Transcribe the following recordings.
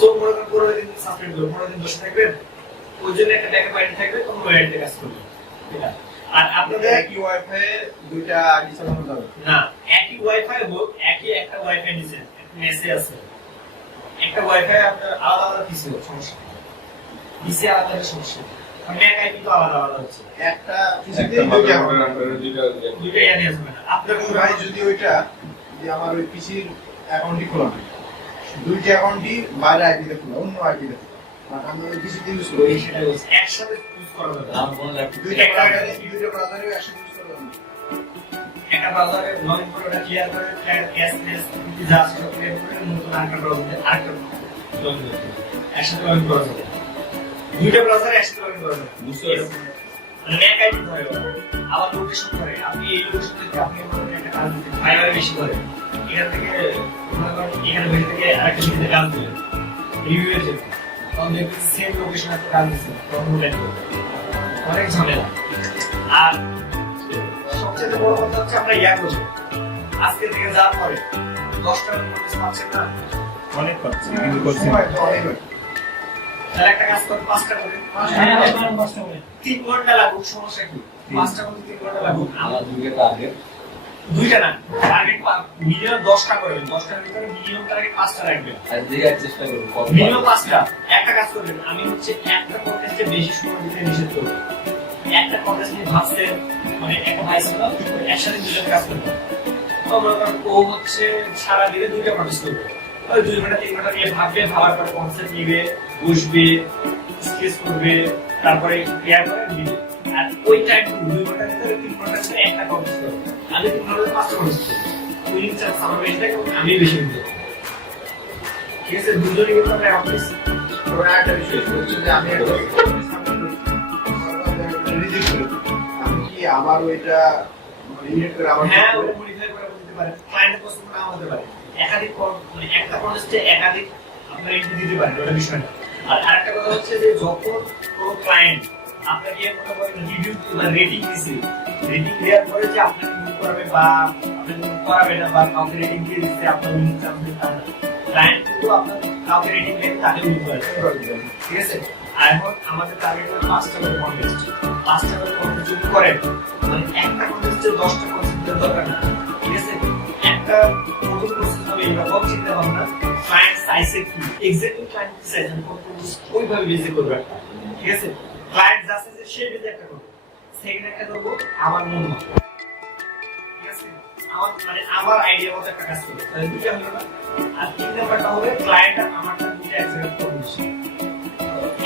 So মনে করেন 15 দিন সাসপেন্ড করবেন, 15 দিন বসে থাকবেন, ওই জন্য একটা ব্যাকআপ আইডি থাকবে, কোনো ওয়ারেন্টি কাজ করবে। ঠিক আছে, আর আপনাদের একই ওয়াইফাই দুইটা আইডি চালানো যাবে না, একই ওয়াইফাই হোক, একই একটা ওয়াইফাই নিচে মেসেজ আছে, একটা ওয়াইফাই আপনার আলাদা আলাদা পিসি হোক, সমস্যা নেই, পিসি আলাদা হলে সমস্যা নেই, ম্যাক আইপি তো আলাদা আলাদা হচ্ছে, একটা পিসিতে দুইটা ইয়ানি আছে না আপনার ভাই। যদি ওইটা যে আমার ওই পিসির অ্যাকাউন্টই খোলা না, দুইটা অ্যাকাউন্টই বাইরে আইপিতে খোলা, অন্য আইপিতে আর আমি ওই পিসিতে ইউজ করি, ওই সেটা একসাথে ইউজ করা যাবে না, দুইটা ব্রাউজারে একসাথে ইউজ করা যাবে না। একটা ব্রাউজারে লগইন করে ওটা ক্লিয়ার করে ক্যাশলেস যা আছে সব ক্লিয়ার করে নতুন আরেকটা ব্রাউজারে আরেকটা লগইন করতে একসাথে লগইন করা যাবে, দুইটা ব্রাউজারে একসাথে লগইন করা যাবে, বুঝতে পারছেন? মানে ম্যাক আইডি ধরে আবার লোকেশন ধরে, আপনি এই লোকেশন থেকে আপনি একটা কাজ দিতে ফাইবারে বেশি করে, এখান থেকে এখানে বেশি থেকে আরেকটা দিতে কাজ দিলেন রিভিউয়ের জন্য, তখন দেখবেন সেম লোকেশন একটা কাজ দিচ্ছে, তখন অনেক ঝামেলা। আর সবচেয়ে বড় কথা হচ্ছে আমরা ইয়া করবো আজকে থেকে যাওয়ার পরে 10 টাকার নোটিশ পাচ্ছেন না, অনেক পাচ্ছি কিন্তু করছি না, তাহলে একটা কাজ করে 5টা করে 3 ঘন্টা লাগুক, সমস্যা কি? 5টা করে 3 ঘন্টা লাগুক, আমার দুইটা টার্গেট, দুইটা না টার্গেট মিনিমাম 10টা করবেন, 10টার ভিতরে মিনিমাম টার্গেট 5টা রাখবেন, আর দেখার চেষ্টা করব মিনিমাম 5টা। একটা কাজ করবেন, আমি হচ্ছে একটা কন্টেস্টে বেশি সময় দিতে নিষেধ করব, একটা কন্টেস্ট নিয়ে ভাবছেন, মানে একটা ভাই ছিল একসাথে দুজন কাজ করবে, তো মনে করেন ও হচ্ছে সারা দিনে 2টা কন্টেস্ট করবে, ওই 2 ঘন্টা 3 ঘন্টা নিয়ে ভাববে, ভাবার পরে কনসেপ্ট নিবে, বসবে, স্কেচ করবে, তারপরে ক্লিয়ার করে দিবে, আর ওই টাইম 2 ঘন্টার ভিতরে 3 ঘন্টা করে একটা কন্টেস্ট করবে, আমি 3 ঘন্টা 5টা কন্টেস্ট করব, উইনিং চান্স আমার বেশি থাকে, আমি বেশি উইন করব। ঠিক আছে, দুজনেই কিন্তু আমরা অফিস। তবে একটা বিষয় হচ্ছে যে আমি একটা আমি কি আবার ওইটা রিলেট করে আবার হ্যাঁ, ওটা মডিফাই করে দিতে পারেন, ক্লায়েন্টের পছন্দ নাও হতে পারে, একাধিক মানে একটা কন্টেস্টে একাধিক আপনারা এন্ট্রি দিতে পারেন, ওটা বিষয় না। আর আরেকটা কথা হচ্ছে যে যখন কোনো ক্লায়েন্ট আপনাকে মনে করেন রিভিউ বা রেটিং দিছে, রেটিং দেওয়ার পরে যে আপনাকে মুভ করাবে বা আপনাকে মুভ করাবে না বা কাউকে রেটিং দিয়ে দিচ্ছে আপনার উইনিং চান্স দিতে না, ক্লায়েন্ট কিন্তু আপনার কাউকে রেটিং দিয়ে তাকে মুভ করে, ঠিক আছে? আর এখন আমাদের টার্গেট হলো 5টা করে কন্টেস্ট, 5টা করে কন্টেস্ট যদি করেন মানে একটা কন্টেস্টে 10টা কন্টেস্টের দরকার না, ঠিক আছে? একটা নতুন কোর্সেস হবে এইরকম চিন্তা ভাবনা, ক্লায়েন্ট সাইজে কি এক্স্যাক্টলি ক্লায়েন্ট সাইজ আমি ওইভাবে বেসে করব, ঠিক আছে? ক্লায়েন্ট যা সাইজে সেই বেসে একটা করব, সেকেন্ড একটা করব আমার মন মতো, ঠিক আছে? আমার মানে আমার আইডিয়া মতো একটা কাজ করব, তাহলে দুইটা হলো না। আর 3 নাম্বারটা হবে ক্লায়েন্ট আর আমারটা দুইটা একসাথে করব।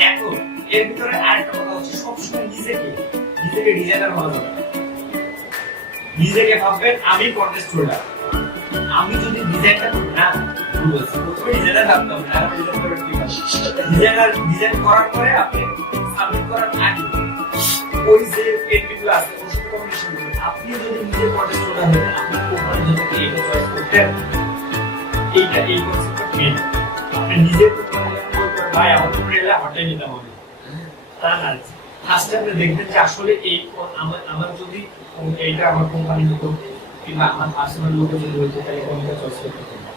এখন এর ভিতরে আরেকটা কথা হচ্ছে সবসময় নিজেকে ডিজাইনার হওয়া যাবে, নিজেকে ভাববেন আমি কন্টেস্ট হোল্ডার, আমি যদি ডিজাইনটা করি না প্রথমে ডিজাইনার ভাবতে হবে, আর ডিজাইন করে ঠিক আছে, ডিজাইন করার পরে আপনি সাবমিট করার আগে ওই যে এন্ট্রিগুলো আছে ওর সাথে কম্বিনেশন করবেন। আপনি যদি নিজে কন্টেস্ট হোল্ডার হন, আপনি কোম্পানি থেকে এটা চয়েস করতেন, এইটা এই কনসেপ্টটা মেন, আপনি নিজে ভাই আমার উপরে এলে আমারটাই নিতে হবে তা না। ফার্স্ট আপনি দেখবেন যে আসলে এই আমার যদি এইটা আমার কোম্পানি হতো কিংবা আমার পার্সোনাল লোকে যদি হতো তাহলে কোনটা চয়েস করতে হবে,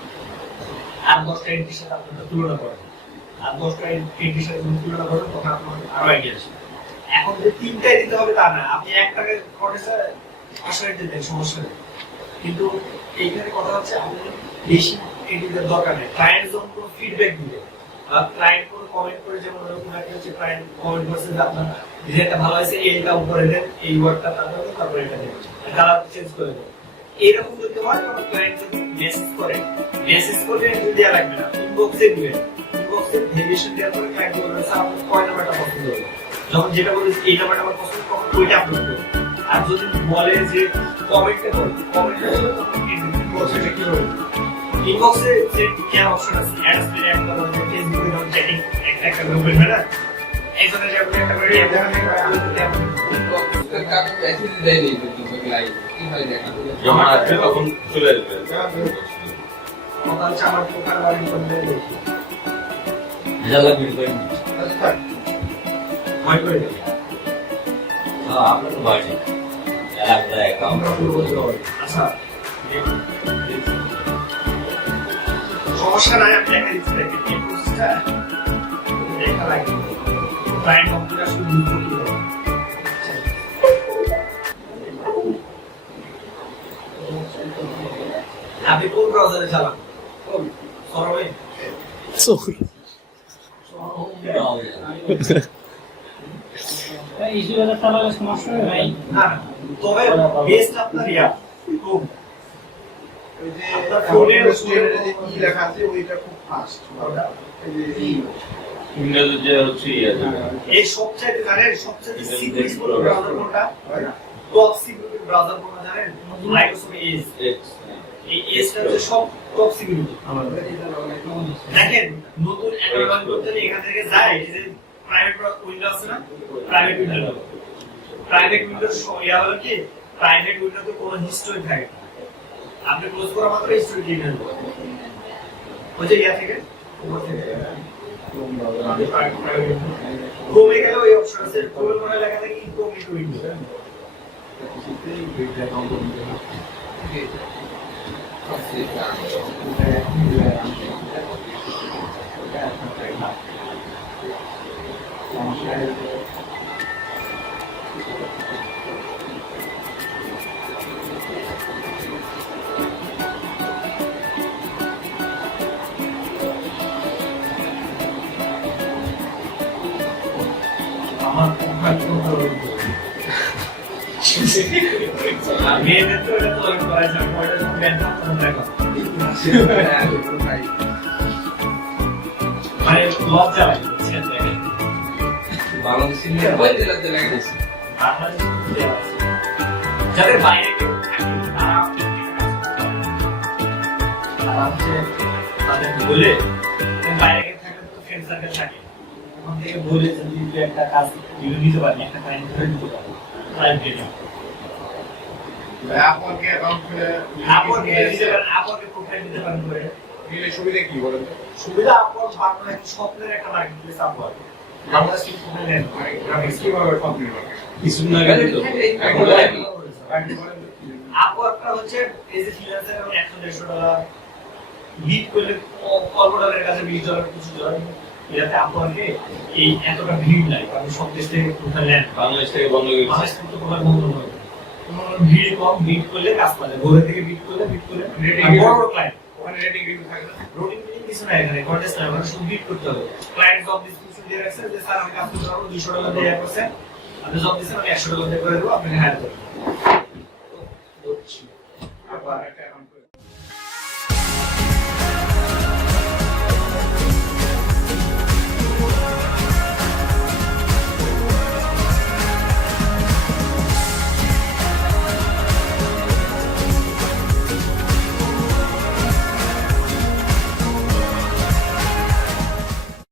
আর 10টা এন্ট্রির সাথে আপনারা তুলনা করেন, আর 10টা এন্ট্রির সাথে তুলনা করেন, তখন আপনার আরো আইডিয়া আসবে। এখন যে 3টাই দিতে হবে তা না, আপনি একটাকে করেছে আসলে দিতেন সমস্যা নেই, কিন্তু এইখানে কথা হচ্ছে আমাদের বেশি এন্ট্রিদের দরকার নেই। ক্লায়েন্ট যখন কোনো ফিডব্যাক দিবে বা ক্লায়েন্ট কোনো কমেন্ট করে, যেমন ওরকম একটা হচ্ছে ক্লায়েন্ট কমেন্ট করছে যে আপনার ডিজাইনটা ভালো হয়েছে, এইটা উপরে দেন, এই ওয়ার্ডটা তারপরে এটা দেন, কালার চেঞ্জ করে দেন, এইরকম যদি হয় তখন ক্লায়েন্ট যদি মেসেজ করে যদি দেওয়া লাগবে না, ইনবক্সে দিবেন, ইনবক্সে ভেরিয়েশন দেওয়ার পরে ক্লায়েন্ট বলবে স্যার আপনার কয় নাম্বারটা পছন্দ হবে, যখন যেটা বলে এই নাম্বারটা আমার পছন্দ তখন ওইটা আপলোড করবেন। আর যদি বলে যে কমেন্টে বলে কমেন্টে বলে তখন ইনবক্সে কি হবে, ইনবক্সে যে কি অপশন আছে অ্যাড স্প্রে অ্যাড করা, ফেসবুকে যখন চ্যাটিং একটা গ্রুপে হয় না, একজনের যে আপনি একটা করে কাকে মেসেজ দেয় নেই কিন্তু লাইভ কি হয় দেখা যখন আসবে তখন চলে আসবে, কথা হচ্ছে আমার প্রোফাইল বাড়ি করতে দেখি জায়গা বিল করে ভয় করে দেবে। হ্যাঁ আমরা তো বাড়ি একটা অ্যাকাউন্ট আচ্ছা সমস্যা নাই, আপনি একটা দিচ্ছি দেখেন এই জিনিসটা দেখা লাগে ক্লায়েন্ট কম্পিউটার আসলে বুঝবো কিভাবে আপনি কোন ব্রাউজারে চালান সরবে ইস্যুটা চালালে সমস্যা হবে ভাই। না তবে বেস্ট আপনার ইয়া খুব ওই যে আপনার ফোনের স্টুডেন্টের যে কি লেখা আছে ওইটা খুব ফাস্ট এই যে উইন্ডোজের যে হচ্ছে এই সবচেয়ে জানেন সবচেয়ে সিকিউর ব্রাউজার কোনটা টপ সিকিউর ব্রাউজার কোনটা জানেন মাইক্রোসফট এজ এই এজটা হচ্ছে সব টপ সিকিউরিটি দেখেন নতুন অ্যাকাউন্ট করতে হলে এখান থেকে যায় এই যে প্রাইভেট উইন্ডো আছে না প্রাইভেট উইন্ডোর ইয়া হলো কি প্রাইভেট উইন্ডোতে কোনো হিস্টরি থাকে না আপনি ক্লোজ করা মাত্র হিস্টরি দিয়ে নেন ওই যে ইয়া থেকে উপর থেকে ক্রোমে গেলে ওই অপশন আছে ক্রোমের মনে লেখা থাকে ইনকগনিটো উইন্ডো আমার মেয়েদের তো এটা তোরণ করা যায় ওটা তো ব্যান্ড থাকতে দেখো মানে লজ্জা লাগে বুঝছেন দেখেন বাংলাদেশি নিয়ে বলতে লাগতে লাগতেছে যাদের বাইরে কেউ থাকে তারা হচ্ছে তাদের বলে বাইরে কেউ থাকে তো ফ্রেন্ড সার্কেল থাকে ওখান থেকে বলে যদি তুই একটা কাজ দিতে পারি একটা ক্লায়েন্ট ধরে দিতে পারি ক্লায়েন্ট দিয়ে আপনকে অ্যাকাউন্ট খুলে আপনকে দিতে পারেন আপনকে প্রোফাইল দিতে পারেন করে দিলে সুবিধা কি বলেন তো? সুবিধা আপন বাংলা একটা স্বপ্নের একটা মার্কেট প্লেস আপন আমরা কিন্তু প্রোফাইল নেন গ্রাফিক্স কিভাবে কমপ্লিট হবে কিছু না গেলে তো এখন লাইভ আপওয়ার্কটা হচ্ছে এই যে ফ্রিল্যান্সার এবং $100-150 বিট করলে অল্প ডলারের কাছে $20 কিছু ডলার এটাতে আপওয়ার্কে এই এতটা ভিড় নাই কারণ সব দেশ থেকে প্রোফাইল নেন বাংলাদেশ থেকে বন্ধ করে বাংলাদেশ থেকে তো প্রোফাইল বন্ধ হবে ভিড় কম বিট করলে কাজ পাওয়া যায় ঘরে থেকে বিট করলে বড় বড় ক্লায়েন্ট ওখানে রেটিং রিভিউ থাকে না রুটিন কিছু নাই এখানে কন্টেস্ট নাই মানে শুধু বিট করতে হবে ক্লায়েন্ট জব ডিসক্রিপশন দিয়ে রাখছে যে স্যার আমি কাজ করতে পারবো $200 দিয়ে করছে আপনি জব দিচ্ছেন আমি $100 দিয়ে করে দেবো আপনাকে হায়ার করবো আবার একটা অ্যাকাউন্ট করে